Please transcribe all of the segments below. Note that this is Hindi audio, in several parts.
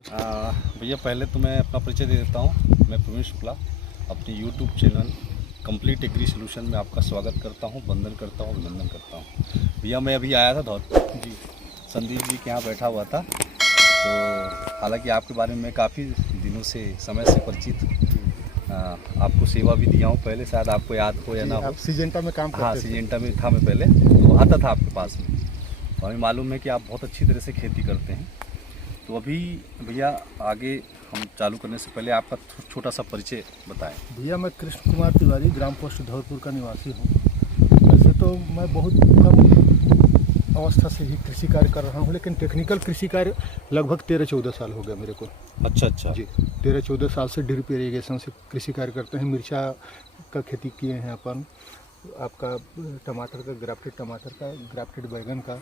भैया पहले तो मैं अपना परिचय दे देता हूँ। मैं प्रवीण शुक्ला अपनी YouTube channel complete agri solution में आपका स्वागत करता हूँ, वंदन करता हूँ, अभिनंदन करता हूँ। भैया मैं अभी आया था धौलपुर जी, संदीप जी के यहाँ बैठा हुआ था। तो हालांकि आपके बारे में मैं काफ़ी दिनों से समय से परिचित आपको सेवा भी दिया हूँ पहले, शायद आपको याद हो या ना हो। आप सिजेंटा में काम करते हाँ, सिजेंटा में था मैं पहले, तो आता था आपके पास में। तो हमें मालूम है कि आप बहुत अच्छी तरह से खेती करते हैं। तो अभी भैया आगे हम चालू करने से पहले आपका छोटा सा परिचय बताएं। भैया मैं कृष्ण कुमार तिवारी ग्राम पोस्ट धौलपुर का निवासी हूँ। वैसे तो मैं बहुत कम अवस्था से ही कृषि कार्य कर रहा हूँ, लेकिन टेक्निकल कृषि कार्य लगभग 13-14 साल हो गया मेरे को। अच्छा जी, 13-14 साल से ड्रिप इरीगेशन से कृषि कार्य करते हैं। मिर्चा का खेती किए हैं अपन, आपका टमाटर का, ग्राफ्टेड टमाटर का, ग्राफ्टेड बैगन का।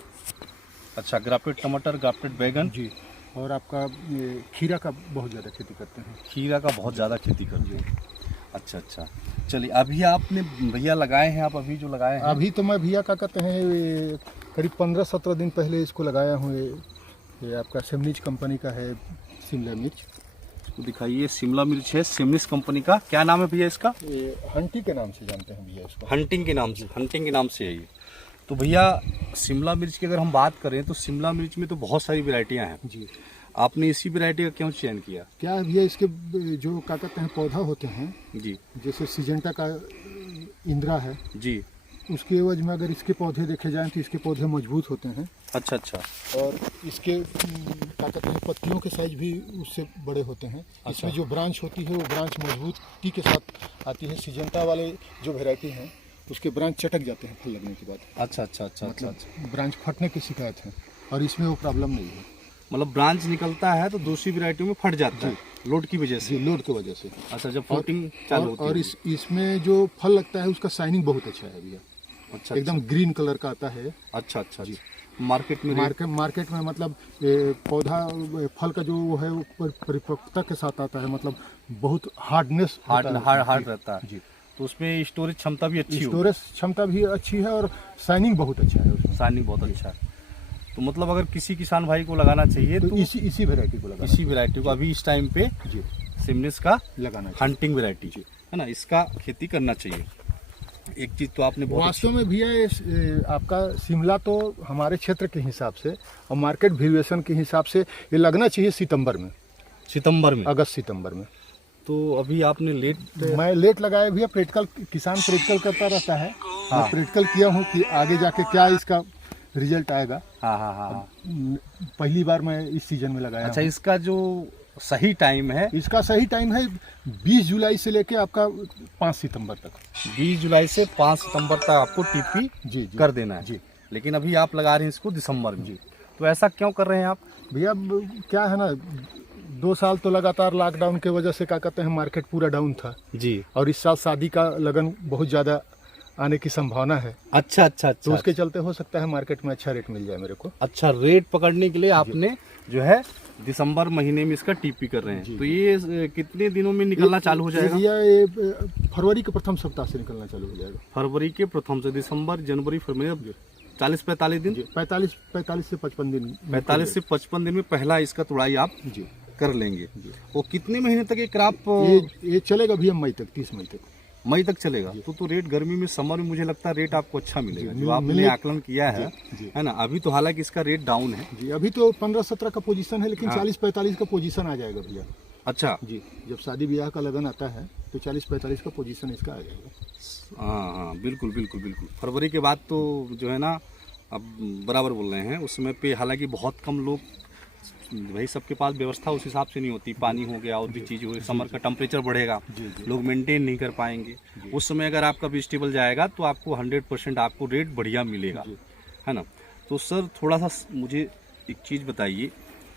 अच्छा, ग्राफ्टेड टमाटर, ग्राफ्टेड बैगन जी, और आपका ये खीरा का बहुत ज़्यादा खेती करते हैं। खीरा का बहुत ज़्यादा खेती करते हैं। अच्छा, चलिए अभी आपने भैया लगाए हैं, आप अभी जो लगाए हैं अभी तो मैं भैया क्या कहते हैं, करीब 15-17 दिन पहले इसको लगाया हूँ। ये आपका सिमनिच कंपनी का है, शिमला मिर्च। इसको दिखाइए, शिमला मिर्च है सिमनिच कंपनी का। क्या नाम है भैया इसका? ये हंटी के नाम से जानते हैं भैया इसको। हंटिंग के नाम से है ये। तो भैया शिमला मिर्च की अगर हम बात करें तो शिमला मिर्च में तो बहुत सारी वैरायटियाँ हैं जी, आपने इसी वैरायटी का क्यों चयन किया? क्या है भैया, इसके जो क्या कहते हैं पौधा होते हैं जी जैसे सिजेंटा का इंदिरा है, जी। उसके एवज में अगर इसके पौधे देखे जाएं तो इसके पौधे मजबूत होते हैं। अच्छा। और इसके क्या कहते हैं पत्तियों के साइज भी उससे बड़े होते हैं। इसमें जो ब्रांच होती है वो ब्रांच मजबूती के साथ आती है। सिजेंटा वाले जो वैरायटी हैं उसके ब्रांच चटक जाते हैं फल लगने के बाद। अच्छा। ब्रांच फटने की शिकायत है, और इसमें वो प्रॉब्लम नहीं है। मतलब ब्रांच निकलता है तो दूसरी वैरायटियों में फट जाता है लोड की वजह से। जी, लोड की वजह से। अच्छा, जब फ्रूटिंग चालू होती है। और इसमें जो फल लगता है उसका शाइनिंग बहुत अच्छा है भैया। अच्छा, एकदम ग्रीन कलर का आता है। अच्छा जी। मार्केट में मार्केट में मतलब पौधा फल का जो वो है वो परिपक्वता के साथ आता है, मतलब बहुत हार्ड रहता है जी। तो उसमें स्टोरेज क्षमता भी अच्छी हो। स्टोरेज क्षमता भी अच्छी है और शाइनिंग बहुत अच्छा है उसमें। शाइनिंग बहुत अच्छा है। तो मतलब अगर किसी किसान भाई को लगाना चाहिए तो इसी वैरायटी को लगाना, इसी वैरायटी को अभी इस टाइम पे जी सिमनिच का लगाना हंटिंग वैरायटी है ना, इसका खेती करना चाहिए। एक चीज तो आपने बहुत वास्तव में भैया आपका शिमला तो हमारे क्षेत्र के हिसाब से और मार्केट वैल्यूएशन के हिसाब से ये लगना चाहिए सितंबर में, अगस्त सितंबर में। तो अभी आपने मैं लेट लगाया भैया। प्रैक्टिकल किसान प्रैक्टिकल करता रहता है। हाँ। मैं प्रैक्टिकल किया हूँ कि आगे जाके क्या इसका रिजल्ट आएगा। हाँ। पहली बार मैं इस सीजन में लगाया। अच्छा, इसका जो सही टाइम है? इसका सही टाइम है 20 जुलाई से लेके आपका 5 सितंबर तक। 20 जुलाई से 5 सितंबर तक आपको टीपी जी कर देना है जी। लेकिन अभी आप लगा रहे हैं इसको दिसंबर में जी। तो ऐसा क्यों कर रहे हैं आप भैया? क्या है ना, 2 साल तो लगातार लॉकडाउन के वजह से क्या कहते हैं मार्केट पूरा डाउन था जी, और इस साल शादी का लगन बहुत ज़्यादा आने की संभावना है। अच्छा। तो उसके चलते हो सकता है मार्केट में अच्छा रेट मिल जाए मेरे को। अच्छा, रेट पकड़ने के लिए आपने जो है दिसंबर महीने में इसका टीपी कर रहे हैं। तो ये कितने दिनों में निकलना चालू हो जाएगा? ये फरवरी के प्रथम सप्ताह से निकलना चालू हो जाएगा। फरवरी के प्रथम से दिसंबर, जनवरी, फरवरी, 40-45 दिन, 45 से 55 दिन, 45 से 55 दिन में पहला इसका तुड़ाई आप जी कर लेंगे। वो कितने महीने तक ये क्रॉप ये चलेगा भैया? मई तक, 30 मई तक चलेगा। तो रेट गर्मी में, समर में मुझे लगता है रेट आपको अच्छा मिलेगा जो आपने आकलन किया है ना। अभी तो हालांकि इसका रेट डाउन है जी, अभी तो 15-17 का पोजीशन है, लेकिन 40-45 का पोजीशन आ जाएगा भैया। अच्छा जी, जब शादी ब्याह का लगन आता है तो 40-45 का पोजीशन इसका आ जाएगा। हाँ, बिल्कुल। फरवरी के बाद तो जो है ना, अब बराबर बोल रहे हैं, उस समय पे हालांकि बहुत कम लोग, भाई सबके पास व्यवस्था उस हिसाब से नहीं होती। पानी हो गया और भी चीज़ हो गई, समर का टेम्परेचर बढ़ेगा, लोग मेंटेन नहीं कर पाएंगे। उस समय अगर आपका वेजिटेबल जाएगा तो आपको 100% आपको रेट बढ़िया मिलेगा, है ना। तो सर थोड़ा सा मुझे एक चीज़ बताइए,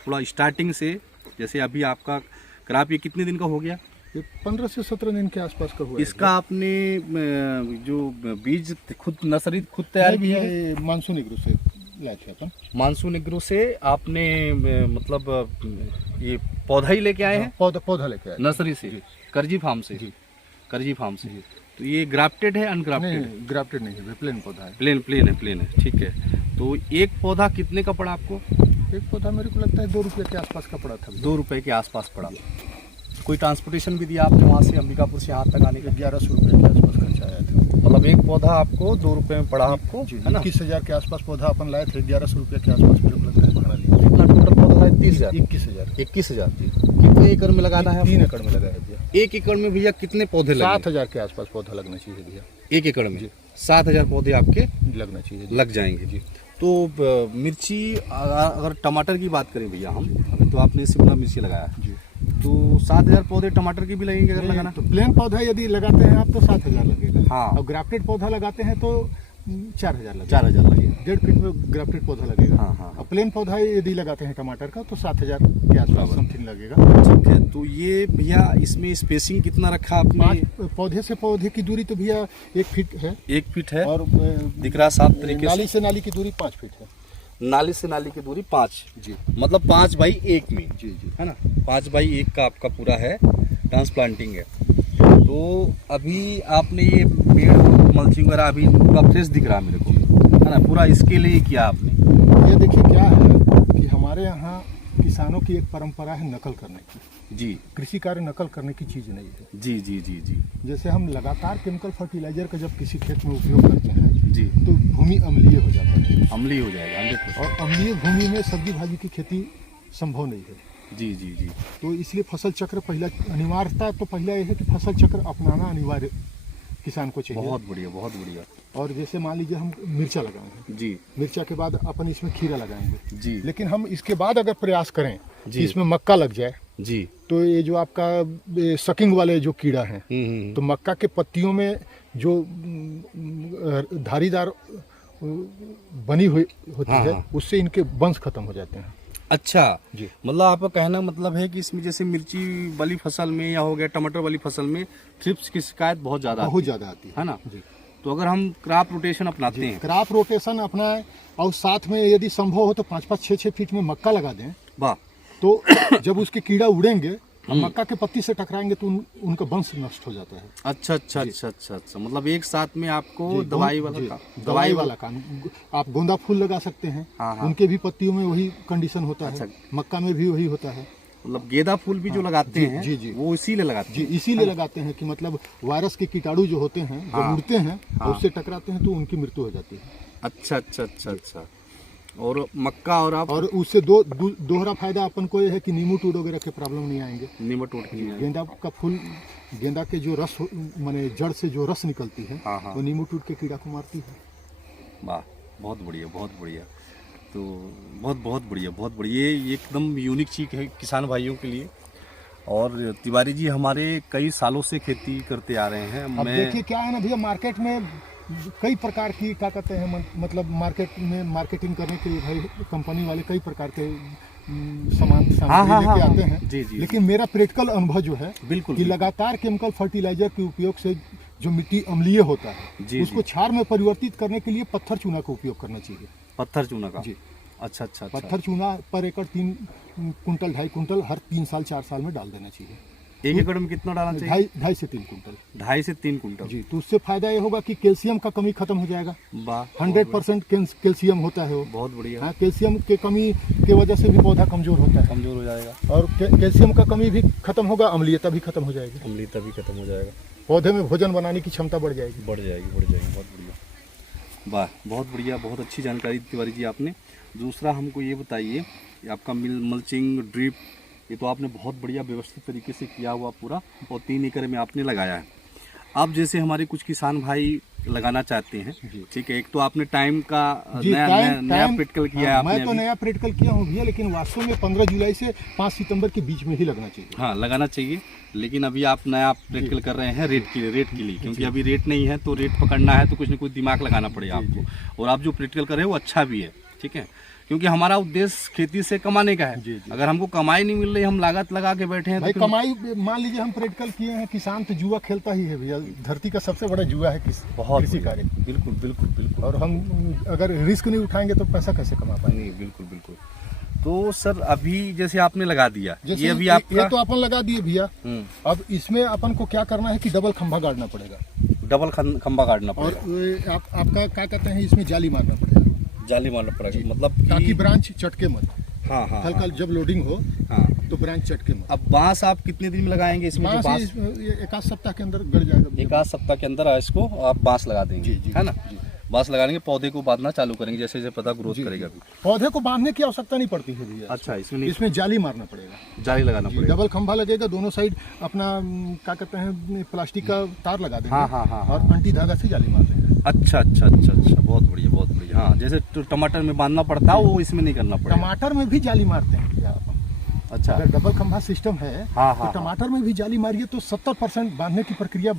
थोड़ा स्टार्टिंग से, जैसे अभी आपका क्रॉप ये कितने दिन का हो गया? ये 15 से 17 दिन के आसपास का हुआ। इसका आपने जो बीज खुद नर्सरी खुद तैयार की है? मानसून एग्रो से लाया था अपन। मानसून एग्रो से आपने मतलब ये पौधा ही लेके आए हैं? पौधा लेके आए नर्सरी से, करजी फार्म से। तो ये ग्राफ्टेड है अनग्राफ्टेड? नहीं, ग्राफ्टेड नहीं है, प्लेन पौधा है। प्लेन है, ठीक है। तो एक पौधा कितने का पड़ा आपको? एक पौधा मेरे को लगता है 2 रुपये के आसपास का पड़ा था। 2 रुपये के आसपास पड़ा। कोई ट्रांसपोर्टेशन भी दिया आपने वहाँ से अंबिकापुर से यहाँ तक आने का? 1100 रुपये के आसपास खर्चा आया था। मतलब एक पौधा आपको 2 रुपये में पड़ा आपको, है ना? 21,000 के आसपास पौधा अपन लाए थे, 1100 रुपये के आसपास मेरे को लगता है भाड़ा लिया। कितना टोटल पौधा है? 30,000। 21,000। 21,000। कितने एकड़ में लगाना है? 3 एकड़ में लगाया भैया। 1 एकड़ में भैया कितने पौधे लगे? 7,000 के आसपास पौधा लगना चाहिए भैया। 1 एकड़ में 7,000 पौधे आपके लगना चाहिए लग जाएंगे जी। तो मिर्ची, अगर टमाटर की बात करें भैया हम, अभी तो आपने शिमला मिर्ची लगाया है जी, तो 7,000 पौधे टमाटर की भी लगेंगे अगर लगाना? तो प्लेन पौधा यदि लगाते हैं आप तो 7,000 लगेगा। हाँ। और ग्राफ्टेड पौधा लगाते हैं तो 4,000 लगेगा। 4,000 लगेगा। 1.5 फीट में ग्राफ्टेड पौधा लगेगा। हाँ, हाँ। और प्लेन पौधा यदि लगाते हैं टमाटर का तो 7,000 के आसपास समथिंग लगेगा। ठीक है। तो ये भैया इसमें स्पेसिंग कितना रखा आपने? 5 पौधे से पौधे की दूरी तो भैया 1 फीट है। 1 फीट है और दिख रहा साफ तरीके नाली से नाली की दूरी 5 फीट है। नाली से नाली की दूरी 5, जी मतलब 5 बाई 1 में, जी जी। है ना? 5 बाई 1 का आपका पूरा है, ट्रांसप्लांटिंग है। तो अभी आपने ये पेड़ मल्चिंग वगैरह अभी पूरा फ्रेश दिख रहा है मेरे को, है ना? पूरा इसके लिए किया आपने? ये देखिए क्या है कि हमारे यहाँ किसानों की एक परंपरा है नकल करने की। जी कृषि कार्य नकल करने की चीज़ नहीं है। जी जी जी जी जैसे हम लगातार केमिकल फर्टिलाइजर का जब किसी खेत में उपयोग करते हैं जी, तो भूमि अम्लीय हो जाता है। अम्लीय हो जाएगा 100%। और अम्लीय भूमि में सब्जी भाजी की खेती संभव नहीं है। जी जी जी। तो इसलिए फसल चक्र पहला अनिवार्यता तो पहला यह है कि फसल चक्र अपनाना अनिवार्य किसान को चाहिए। बहुत बढ़िया, बहुत बढ़िया। और जैसे मान लीजिए हम मिर्चा लगाए हैं, जी मिर्चा के बाद अपन इसमें खीरा लगाएंगे जी लेकिन हम इसके बाद अगर प्रयास करें जी। कि इसमें मक्का लग जाए जी। तो ये जो आपका सकिंग वाले जो कीड़ा है तो मक्का के पत्तियों में जो धारीदार बनी हुई होती हाँ, है हाँ। उससे इनके वंश खत्म हो जाते हैं। अच्छा जी। मतलब आपका कहना मतलब है कि इसमें जैसे मिर्ची वाली फसल में या हो गया टमाटर वाली फसल में थ्रिप्स की शिकायत बहुत ज़्यादा बहुत ज़्यादा आती है ना? जी। तो अगर हम क्रॉप रोटेशन अपनाते हैं, क्रॉप रोटेशन अपनाएं और साथ में यदि संभव हो तो 5-5, 6-6 फीट में मक्का लगा दें, वाह, तो जब उसके कीड़ा उड़ेंगे मक्का के पत्ती से टकराएंगे तो उनका वंश नष्ट हो जाता है। अच्छा अच्छा अच्छा अच्छा अच्छा। मतलब एक साथ में आपको जी, दवाई वाला जी, काम, दवाई वाला काम। आप गोंदा फूल लगा सकते हैं। हाँ, हाँ। उनके भी पत्तियों में वही कंडीशन होता अच्छा। है, मक्का में भी वही होता है। मतलब गेंदा फूल भी जो लगाते जी, हैं जी, जी। वो इसीलिए लगाते जी हैं? इसीलिए लगाते हैं कि मतलब वायरस के कीटाणु जो होते हैं जब हाँ, उड़ते हैं हाँ। तो उससे टकराते हैं तो उनकी मृत्यु हो जाती है। अच्छा अच्छा अच्छा अच्छा। और मक्का और आप और उससे दोहरा फायदा अपन को ये है कि नीमोटोड वगैरह के प्रॉब्लम नहीं आएंगे। निमाटोड की नहीं है। गेंदा का फूल, गेंदा के जो रस माने जड़ से जो रस निकलती है हाँ, हाँ। वो नीमोटोड के कीड़ा को मारती है। वाह, बहुत बढ़िया, बहुत बढ़िया। तो बहुत बहुत बढ़िया, बहुत बढ़िया। ये एकदम यूनिक चीज़ है किसान भाइयों के लिए। और तिवारी जी हमारे कई सालों से खेती करते आ रहे हैं। अब देखिए क्या है ना भैया, मार्केट में कई प्रकार की क्या कहते हैं मतलब मार्केट में मार्केटिंग करने के लिए भाई कंपनी वाले कई प्रकार के सामान सामग्री लेके आते हैं। जी, जी, लेकिन मेरा प्रैक्टिकल अनुभव जो है बिल्कुल कि लगातार केमिकल फर्टिलाइजर के उपयोग से जो मिट्टी अम्लीय होता है जी, उसको क्षार में परिवर्तित करने के लिए पत्थर चूना का उपयोग करना चाहिए। पत्थर चूना का? जी। अच्छा अच्छा। पत्थर चूना पर एकड़ 3 कुंटल 2.5 कुंटल हर 3 साल 4 साल में डाल देना चाहिए। 1 एकड़ में कितना डालना चाहिए? 2.5 से 3 कुंटल। 2.5 से 3 कुंटल। जी। तो उससे फायदा ये होगा कि कैल्शियम का कमी खत्म हो जाएगा। वाह, 100% कैल्शियम होता है वो। बहुत बढ़िया। हाँ, कैल्शियम के कमी के वजह से भी पौधा कमजोर होता है। कमजोर हो जाएगा। और कैल्शियम का कमी भी खत्म होगा, अम्लीयता भी खत्म हो जाएगी, अम्लीयता भी खत्म हो जाएगा, पौधे में भोजन बनाने की क्षमता बढ़ जाएगी। बढ़ जाएगी, बढ़ जाएगी। बहुत बढ़िया, वाह, बहुत बढ़िया, बहुत अच्छी जानकारी तिवारी जी आपने। दूसरा हमको ये बताइए, आपका मल्चिंग ड्रिप ये तो आपने बहुत बढ़िया व्यवस्थित तरीके से किया हुआ पूरा, और 3 एकड़ में आपने लगाया है। अब जैसे हमारे कुछ किसान भाई लगाना चाहते हैं, ठीक है, एक तो आपने टाइम का नया प्रैक्टिकल किया है आपने। मैं तो नया प्रैक्टिकल किया हूँ भैया, लेकिन वास्तव में 15 जुलाई से 5 सितंबर के बीच में ही लगना चाहिए। हाँ, लगाना चाहिए, लेकिन अभी आप नया प्रैक्टिकल कर रहे हैं रेट के लिए, क्योंकि अभी रेट नहीं है तो रेट पकड़ना है तो कुछ न कुछ दिमाग लगाना पड़ेगा आपको। और आप जो प्रैक्टिकल कर रहे हैं वो अच्छा भी है, ठीक है, क्योंकि हमारा उद्देश्य खेती से कमाने का है। अगर हमको कमाई नहीं मिल रही, हम लागत लगा के बैठे हैं भाई तो कमाई, मान लीजिए हम प्रैक्टिकल किए हैं, किसान तो जुआ खेलता ही है भैया। धरती का सबसे बड़ा जुआ है बहुत कृषि कार्य। बिल्कुल बिल्कुल बिल्कुल। और हम अगर रिस्क नहीं उठाएंगे तो पैसा कैसे कमा पाएंगे? नहीं, बिल्कुल बिल्कुल। तो सर अभी जैसे आपने लगा दिया, जैसे ये अभी ये तो अपन लगा दिए भैया। अब इसमें अपन को क्या करना है कि डबल खंभा गाड़ना पड़ेगा। डबल खंभा काटना और पड़ेगा। आपका क्या कहते हैं, इसमें जाली मारना पड़ेगा। जाली मारना पड़ेगा, मतलब ताकि ब्रांच चटके मत। हाँ हाँ हल्का जब लोडिंग हो हाँ। तो ब्रांच चटके में। अब बांस आप कितने दिन में लगाएंगे इसमें? जो बांस एक आध सप्ताह के अंदर गड़ जाएगा। एक आध सप्ताह के अंदर इसको आप बांस लगा देंगे, जी, है ना? बांस लगाएंगे, पौधे को बांधना चालू करेंगे जैसे जैसे पौधा ग्रोथ करेगा। पौधे को बांधने की आवश्यकता नहीं पड़ती है भैया। अच्छा, इसमें जाली मारना पड़ेगा, जाली लगाना पड़ेगा। डबल खंभा लगेगा, दोनों साइड अपना क्या कहते हैं प्लास्टिक का तार लगा देंगे। हाँ हाँ हाँ, और अंटी धागा से जाली मार देंगे। अच्छा अच्छा अच्छा अच्छा, बहुत बढ़िया बहुत बढ़िया। हाँ, जैसे टमाटर में बांधना पड़ता है वो इसमें नहीं करना पड़ेगा। टमाटर में भी जाली मारते हैं भैया अपन। अच्छा, अगर डबल खंभा सिस्टम है तो टमाटर में भी जाली मारिए तो 70% बांधने की प्रक्रिया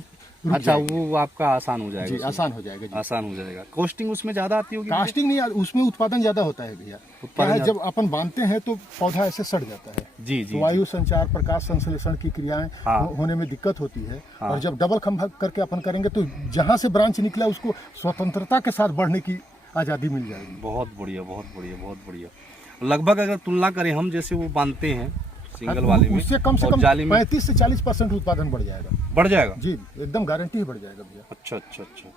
रुक अच्छा, जाएगी। वो आपका आसान हो जाएगा। जी, आसान हो जाएगा जी। आसान हो जाएगा। कॉस्टिंग उसमें ज्यादा आती होगी? कास्टिंग नहीं, उसमें उत्पादन ज्यादा होता है भैया। क्या है, जब अपन बांधते हैं तो पौधा ऐसे सड़ जाता है। जी जी, वायु संचार, प्रकाश संश्लेषण की क्रियाएं होने में दिक्कत होती है। और जब डबल खंभा करके अपन करेंगे तो जहां से ब्रांच निकला उसको स्वतंत्रता के साथ बढ़ने की आजादी मिल जाएगी। बहुत बढ़िया बहुत बढ़िया बहुत बढ़िया। लगभग अगर तुलना करें हम जैसे वो बांधते हैं सिंगल वाले में, उससे कम से कम जाली में 35 से 40% उत्पादन बढ़ जाएगा। बढ़ जाएगा जी, एकदम गारंटी ही बढ़ जाएगा भैया। अच्छा अच्छा अच्छा।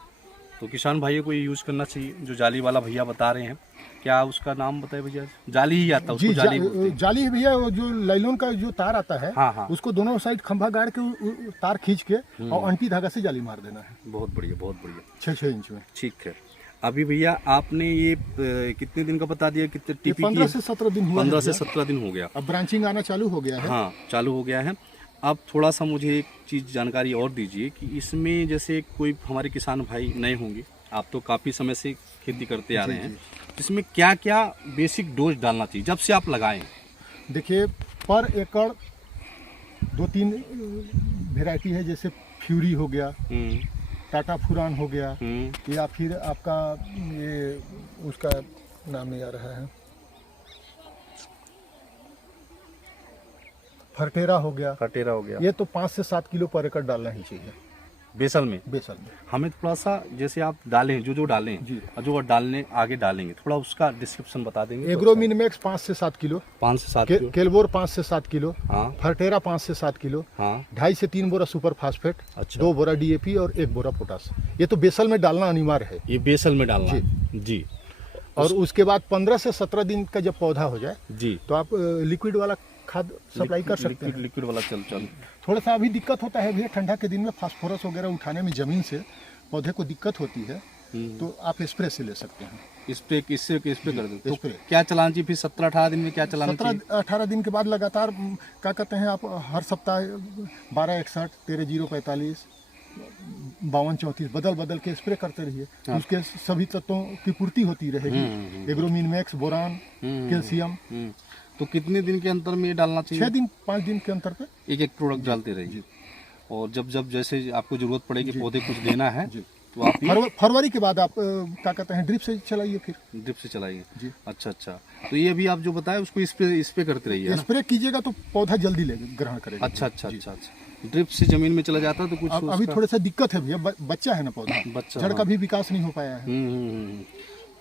तो किसान भाइयों को ये यूज करना चाहिए जो जाली वाला भैया बता रहे हैं। क्या उसका नाम बताए भैया? जाली ही आता है उसको? जाली बोलते हैं। जाली भैया, वो जो लाइलॉन का जो तार आता है, हाँ हाँ, उसको दोनों साइड खंभा गाड़ के तार खींच के और अंटी धागा से जाली मार देना है। बहुत बढ़िया बहुत बढ़िया। 6-6 इंच में। ठीक है। अभी भैया आपने ये कितने दिन का बता दिया? कितने टीपी? 15 से 17 दिन हुआ। 15 से 17 दिन हो गया। अब ब्रांचिंग आना चालू हो गया है। हाँ, चालू हो गया है। आप थोड़ा सा मुझे एक चीज़ जानकारी और दीजिए कि इसमें जैसे कोई हमारे किसान भाई नए होंगे, आप तो काफ़ी समय से खेती करते आ रहे हैं, इसमें क्या क्या बेसिक डोज डालना चाहिए जब से आप लगाएं? देखिए, पर एकड़ 2-3 वेराइटी है, जैसे फ्यूरी हो गया, टाटा फुरान हो गया, या फिर आपका ये उसका नाम नहीं आ रहा है, फर्टेरा हो गया। फर्टेरा हो गया। ये तो 5 से 7 किलो पर एकड़ डालना ही चाहिए बेसल में। बेसल में हमें थोड़ा सा जैसे आप डालें जो डालें जी, और जो डालने आगे डालेंगे थोड़ा उसका डिस्क्रिप्शन बता देंगे? एग्रोमिनमैक्स 5 से 7 किलो, 5 से 7 किलो, केलबोर 5 से 7 किलो, हाँ, फर्टेरा 5 से 7 किलो, हाँ, 2.5 से 3 बोरा सुपर फास्फेट, अच्छा, 2 बोरा डीएपी और 1 बोरा पोटास। ये तो बेसल में डालना अनिवार्य है। ये बेसल में डालना है जी। और उसके बाद 15 से 17 दिन का जब पौधा हो जाए जी तो आप लिक्विड वाला खाद सप्लाई कर सकते हैं। लिक्विड वाला चल थोड़ा सा अभी दिक्कत होता है भैया, ठंडा के दिन में फास्फोरस वगैरह उठाने में जमीन से पौधे को दिक्कत होती है, तो आप स्प्रे से ले सकते हैं। स्प्रे किससे स्प्रे कर दो? तो स्प्रे क्या चलाना चाहिए फिर 17-18 दिन में? क्या चलाना चाहिए? 17-18 दिन के बाद लगातार क्या कहते हैं आप, हर सप्ताह 1261, 13-045, 52-34 बदल बदल के स्प्रे करते रहिए। हाँ। उसके सभी तत्वों की पूर्ति होती रहेगी, एग्रोमिनमैक्स, बोरान, कैल्शियम। तो कितने दिन के अंतर में ये डालना चाहिए? 6 दिन 5 दिन के अंतर पे एक प्रोडक्ट डालते रहिए। और जब जब जैसे आपको जरूरत पड़ेगी पौधे कुछ देना है तो आप फरवरी के बाद आप क्या कहते हैं ड्रिप से चलाइए, फिर ड्रिप से चलाइए जी। अच्छा अच्छा। तो ये अभी आप जो बताए उसको स्प्रे करते रहिए। स्प्रे कीजिएगा तो पौधा जल्दी ग्रहण करेगा। अच्छा अच्छा अच्छा अच्छा। ड्रिप से जमीन में चला जाता है तो कुछ अभी थोड़ा सा दिक्कत है भैया, बच्चा है ना पौधा, बच्चा, जड़ का भी विकास नहीं हो पाया है।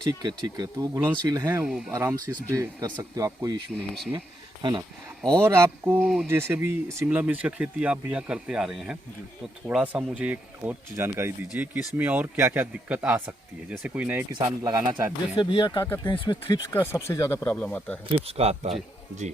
ठीक है ठीक है। तो वो घुलनशील हैं, वो आराम से स्प्रे कर सकते हो, आप कोई इशू नहीं उसमें, है ना? और आपको जैसे अभी शिमला मिर्च का खेती आप भैया करते आ रहे हैं, तो थोड़ा सा मुझे एक और जानकारी दीजिए कि इसमें और क्या क्या दिक्कत आ सकती है, जैसे कोई नए किसान लगाना चाहते हैं। जैसे भैया क्या कहते हैं, इसमें थ्रिप्स का सबसे ज्यादा प्रॉब्लम आता है। थ्रिप्स का आता है जी,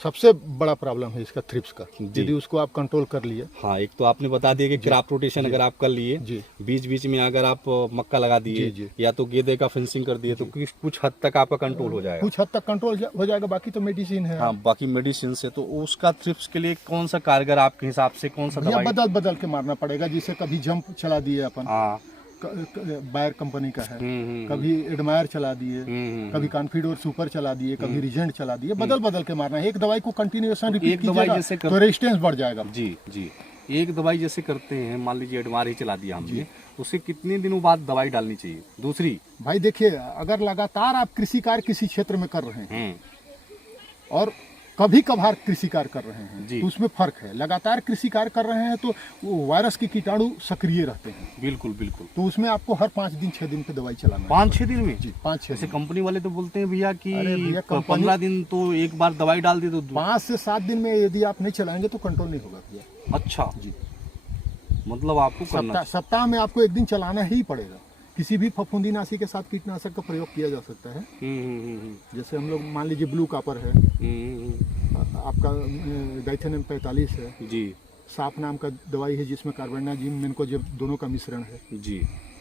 सबसे बड़ा प्रॉब्लम है इसका थ्रिप्स का। यदि उसको आप कंट्रोल कर लिए, हाँ, एक तो आपने बता दिया कि क्रॉप रोटेशन अगर आप कर लिए, बीच बीच में अगर आप मक्का लगा दिए या तो गेंदे का फेंसिंग कर दिए, तो कुछ हद तक आपका कंट्रोल हो जाएगा। कुछ हद तक कंट्रोल हो जाएगा, बाकी तो मेडिसिन है। हाँ, बाकी मेडिसिन से। तो उसका थ्रिप्स के लिए कौन सा कारगर आपके हिसाब से, कौन सा दवाई? बदल बदल के मारना पड़ेगा। जिसे कभी जंप चला दिए अपन, हाँ, बायर कंपनी का है, कभी एडमायर चला दिए, कभी कॉन्फिडोर सुपर चला दिए, कभी रिजेंट चला दिए, बदल बदल के मारना है। एक दवाई को कंटिन्यूएशन रिपीट कीजिएगा तो रेजिस्टेंस बढ़ जाएगा। जी जी। एक दवाई जैसे करते हैं, मान लीजिए एडमायर ही चला दिया हमने, उसे कितने दिनों बाद दवाई डालनी चाहिए दूसरी? भाई देखिए, अगर लगातार आप कृषि कार्य किसी क्षेत्र में कर रहे हैं और कभी कभार कृषि कार्य कर रहे हैं तो उसमें फर्क है। लगातार कृषि कार्य कर रहे हैं तो वो वायरस के कीटाणु सक्रिय रहते हैं। बिल्कुल बिल्कुल। तो उसमें आपको हर 5 दिन 6 दिन पे दवाई चलाना है। 5-6 दिन में? जी, 5-6 जैसे कंपनी वाले तो बोलते हैं भैया कि 15 दिन तो एक बार दवाई डाल दी तो 5 से 7 दिन में यदि आप नहीं चलाएंगे तो कंट्रोल नहीं होगा भैया। अच्छा जी, मतलब आपको करना सप्ताह में आपको एक दिन चलाना ही पड़ेगा। किसी भी फफूंदीनाशी के साथ कीटनाशक का प्रयोग किया जा सकता है। जैसे हम लोग मान लीजिए ब्लू कापर है, आपका डाइथेनियम 45 है जी, साफ नाम का दवाई है जिसमें कार्बेंडाजिम मेनकोजेब दोनों का मिश्रण है जी,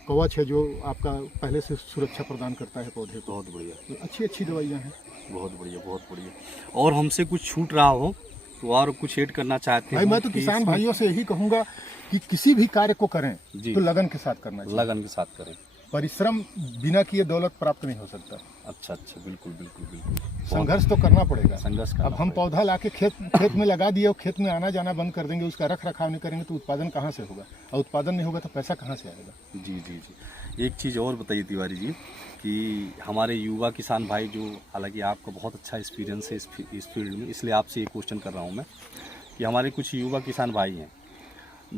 कवच है जो आपका पहले से सुरक्षा प्रदान करता है पौधे को। बहुत बढ़िया, अच्छी अच्छी दवाइयाँ हैं। बहुत बढ़िया, बहुत बढ़िया। और हमसे कुछ छूट रहा हो तो और कुछ ऐड करना चाहते भाई हैं? मैं तो किसान भाइयों से यही कहूँगा कि किसी भी कार्य को करें जी। तो लगन के साथ करना चाहिए। लगन के साथ करें। परिश्रम बिना किए दौलत प्राप्त नहीं हो सकता। अच्छा अच्छा, बिल्कुल बिल्कुल बिल्कुल। संघर्ष तो करना पड़ेगा। संघर्ष अब हम पौधा लाके खेत में लगा दिए और खेत में आना जाना बंद कर देंगे, उसका रख रखाव नहीं करेंगे तो उत्पादन कहाँ से होगा, और उत्पादन नहीं होगा तो पैसा कहाँ से आएगा। जी जी जी। एक चीज़ और बताइए तिवारी जी कि हमारे युवा किसान भाई जो, हालांकि आपका बहुत अच्छा एक्सपीरियंस है इस फील्ड में, इसलिए आपसे ये क्वेश्चन कर रहा हूँ मैं कि हमारे कुछ युवा किसान भाई हैं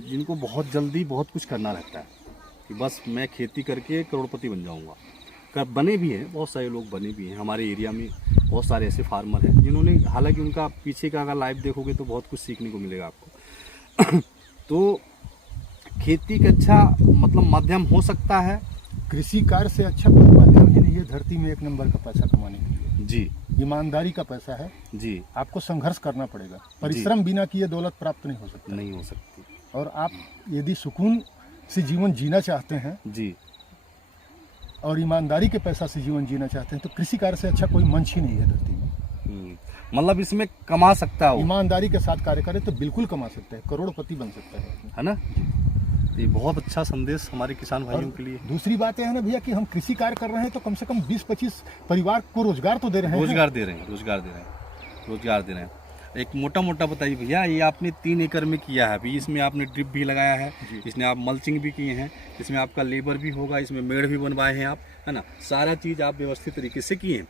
जिनको बहुत जल्दी बहुत कुछ करना रहता है कि बस मैं खेती करके करोड़पति बन जाऊंगा। बने भी हैं, बहुत सारे लोग बने भी हैं हमारे एरिया में। बहुत सारे ऐसे फार्मर हैं जिन्होंने, हालांकि उनका पीछे का अगर लाइव देखोगे तो बहुत कुछ सीखने को मिलेगा आपको। तो खेती का अच्छा मतलब माध्यम हो सकता है। कृषि कार्य से अच्छा कोई माध्यम ही नहीं है धरती में एक नंबर का पैसा कमाने के लिए। जी, ईमानदारी का पैसा है जी। आपको संघर्ष करना पड़ेगा। परिश्रम बिना किए दौलत प्राप्त नहीं हो सकती। नहीं हो सकती। और आप यदि सुकून से जीवन जीना चाहते हैं जी, और ईमानदारी के पैसा से जीवन जीना चाहते हैं तो कृषि कार्य से अच्छा कोई मंच ही नहीं है धरती में। मतलब इसमें कमा सकता है, ईमानदारी के साथ कार्य करे तो बिल्कुल कमा सकते हैं, करोड़पति बन सकता है ना। ये बहुत अच्छा संदेश हमारे किसान भाइयों के लिए। दूसरी बात यह है ना भैया कि हम कृषि कार्य कर रहे हैं तो कम से कम 20-25 परिवार को रोजगार तो दे रहे हैं। रोजगार दे रहे हैं। एक मोटा मोटा बताइए भैया, ये आपने 3 एकड़ में किया है अभी, इसमें आपने ड्रिप भी लगाया है, इसमें आप मल्चिंग भी किए हैं, इसमें आपका लेबर भी होगा, इसमें मेड़ भी बनवाए हैं आप, है ना, सारा चीज आप व्यवस्थित तरीके से किए हैं।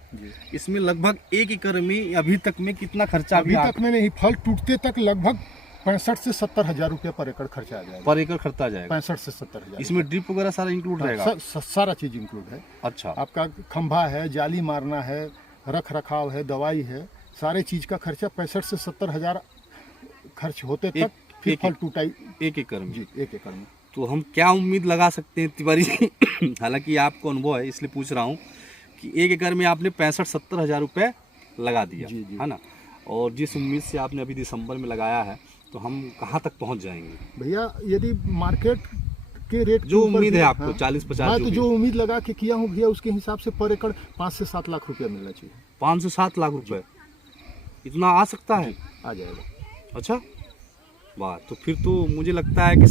इसमें लगभग 1 एकड़ में अभी तक में कितना खर्चा? अभी तक में नहीं, फल टूटते तक लगभग 65 से 70 हजार रुपया पर एकड़ खर्चा आ जाएगा। पर एकड़ खर्चा आ जाएगा 65 से 70 हजार। इसमें ड्रिप वगैरह सारा इंक्लूड रहेगा? सारा चीज इंक्लूड है। अच्छा। आपका खंभा है, जाली मारना है, रख रखाव है, दवाई है, सारे चीज का खर्चा 65 से 70 हजार खर्च होते तक फिर फल टूटा 1 एकड़ में। जी, 1 एकड़ में। तो हम क्या उम्मीद लगा सकते हैं तिवारी जी? हालांकि आपको अनुभव है इसलिए पूछ रहा हूँ कि 1 एकड़ में आपने 65-70 हजार रुपये लगा दिया, है ना, और जिस उम्मीद से आपने अभी दिसंबर में लगाया है तो हम कहाँ तक पहुँच जाएंगे भैया? यदि मार्केट के रेट जो उम्मीद है आपको 40-50, तो जो उम्मीद लगा के किया हूँ भैया उसके हिसाब से पर एकड़ 5 से 7 लाख रुपया मिलना चाहिए। 5 से 7 लाख रुपए इतना आ सकता है? आ जाएगा। अच्छा, वाह। तो फिर तो मुझे लगता है कि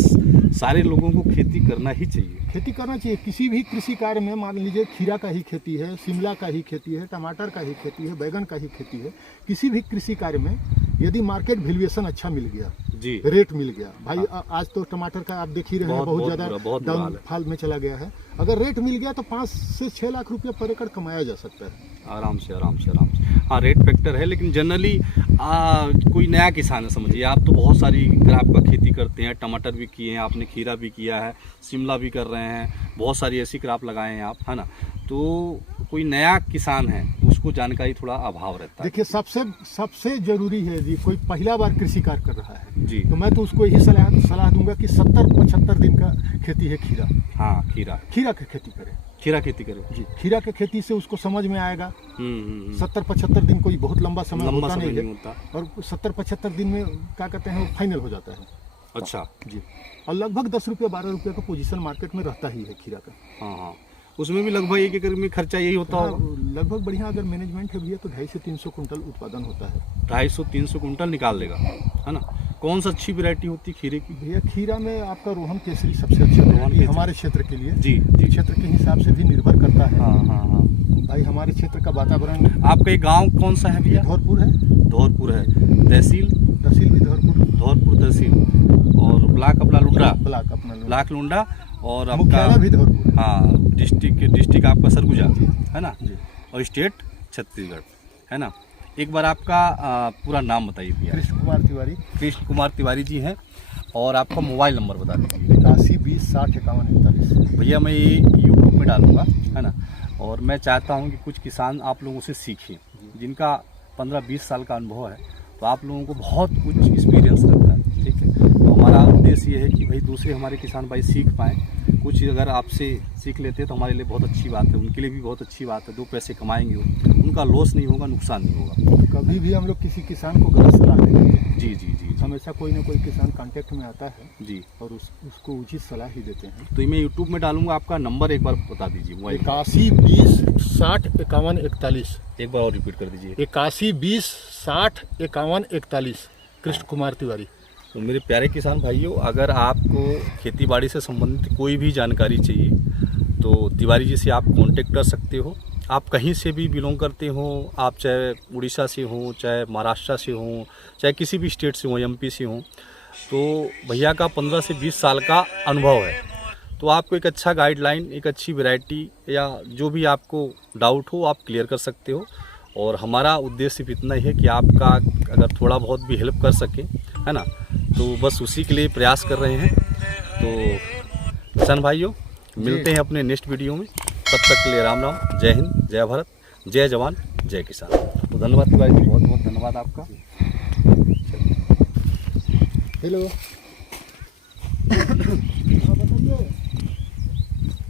सारे लोगों को खेती करना ही चाहिए। खेती करना चाहिए। किसी भी कृषि कार्य में मान लीजिए खीरा का ही खेती है, शिमला का ही खेती है, टमाटर का ही खेती है, बैगन का ही खेती है, किसी भी कृषि कार्य में यदि मार्केट वैल्यूएशन अच्छा मिल गया जी, रेट मिल गया भाई, आज तो टमाटर का आप देख ही रहे हैं बहुत ज़्यादा डाउनफॉल में चला गया है। अगर रेट मिल गया तो 5 से 6 लाख रुपया पर एकड़ कमाया जा सकता है आराम से। हाँ, रेट फैक्टर है, लेकिन जनरली कोई नया किसान है, समझिए आप तो बहुत सारी क्रॉप का खेती करते हैं, टमाटर भी किए हैं आपने, खीरा भी किया है, शिमला भी कर रहे हैं, बहुत सारी ऐसी क्रॉप लगाए हैं आप, है ना। तो कोई नया किसान है उसको जानकारी थोड़ा अभाव रहता है। देखिए सबसे जरूरी है जी, कोई पहला बार कृषि कार्य कर रहा है जी, तो मैं तो उसको यही सलाह दूंगा कि 70-75 दिन का खेती है खीरा। हाँ, खीरा की खेती करें। खीरा खेती करें जी, खीरा के खेती से उसको समझ में आएगा। 70-75 दिन कोई बहुत लंबा समय होता नहीं है, और 70-75 दिन में क्या कहते हैं वो फाइनल हो जाता है। अच्छा जी, और लगभग 10 रुपये 12 रुपये का पोजीशन मार्केट में रहता ही है खीरा का। हाँ, उसमें भी लगभग 1 एकड़ में खर्चा यही होता होगा लगभग। बढ़िया अगर मैनेजमेंट है भैया तो 250 से 300 कुंटल उत्पादन होता है। 250-300 कुंटल निकाल लेगा, है ना। कौन सा अच्छी वैरायटी होती है खीरे की? भैया खीरा में आपका रोहन केसरी सबसे अच्छा है हमारे क्षेत्र के लिए। जी, क्षेत्र के हिसाब से भी निर्भर करता है। हाँ। भाई हमारे क्षेत्र का वातावरण। आपका एक गांव कौन सा है भैया? धौरपुर है। धौरपुर है। तहसील भी धौरपुर तहसील, और ब्लॉक अपना लुंडा, ब्लॉक लुंडा, और आपका भी धौरपुर। हाँ, डिस्ट्रिक्ट आपका सरगुजा, है ना, और स्टेट छत्तीसगढ़, है ना। एक बार आपका पूरा नाम बताइए भैया। कृष्ण कुमार तिवारी जी हैं, और आपका मोबाइल नंबर बता दीजिए। 8120605141। भैया मैं ये यूट्यूब में डालूंगा, है ना, और मैं चाहता हूँ कि कुछ किसान आप लोगों से सीखें जिनका 15-20 साल का अनुभव है, तो आप लोगों को बहुत कुछ एक्सपीरियंस रहता है, ठीक है। तो हमारा उद्देश्य ये है कि भाई दूसरे हमारे किसान भाई सीख पाएँ कुछ अगर आपसे सीख लेते हैं तो हमारे लिए बहुत अच्छी बात है, उनके लिए भी बहुत अच्छी बात है। 2 पैसे कमाएंगे वो, उनका लॉस नहीं होगा, नुकसान नहीं होगा। कभी भी हम लोग किसी किसान को गलत सलाह नहीं देते। जी जी जी जी हमेशा कोई ना कोई किसान कांटेक्ट में आता है जी। और उसको उचित सलाह ही देते हैं। तो मैं यूट्यूब में डालूंगा, आपका नंबर एक बार बता दीजिए मोबाइल। 81 20 60 51 41। एक बार और रिपीट कर दीजिए। 81 20 60 51 41। कृष्ण कुमार तिवारी। तो मेरे प्यारे किसान भाइयों, अगर आपको खेतीबाड़ी से संबंधित कोई भी जानकारी चाहिए तो तिवारी जी से आप कांटेक्ट कर सकते हो। आप कहीं से भी बिलोंग करते हो, आप चाहे उड़ीसा से हो, चाहे महाराष्ट्र से हो, चाहे किसी भी स्टेट से हो, एमपी से हो, तो भैया का 15 से 20 साल का अनुभव है। तो आपको एक अच्छा गाइडलाइन, एक अच्छी वैरायटी या जो भी आपको डाउट हो आप क्लियर कर सकते हो। और हमारा उद्देश्य सिर्फ इतना ही है कि आपका अगर थोड़ा बहुत भी हेल्प कर सके, है ना, तो बस उसी के लिए प्रयास कर रहे हैं। तो किसान भाइयों, मिलते हैं अपने नेक्स्ट वीडियो में। तब तक के लिए राम राम, जय हिंद, जय भारत, जय जवान, जय किसान। तो धन्यवाद तिवारी जी, बहुत बहुत धन्यवाद आपका। हेलो।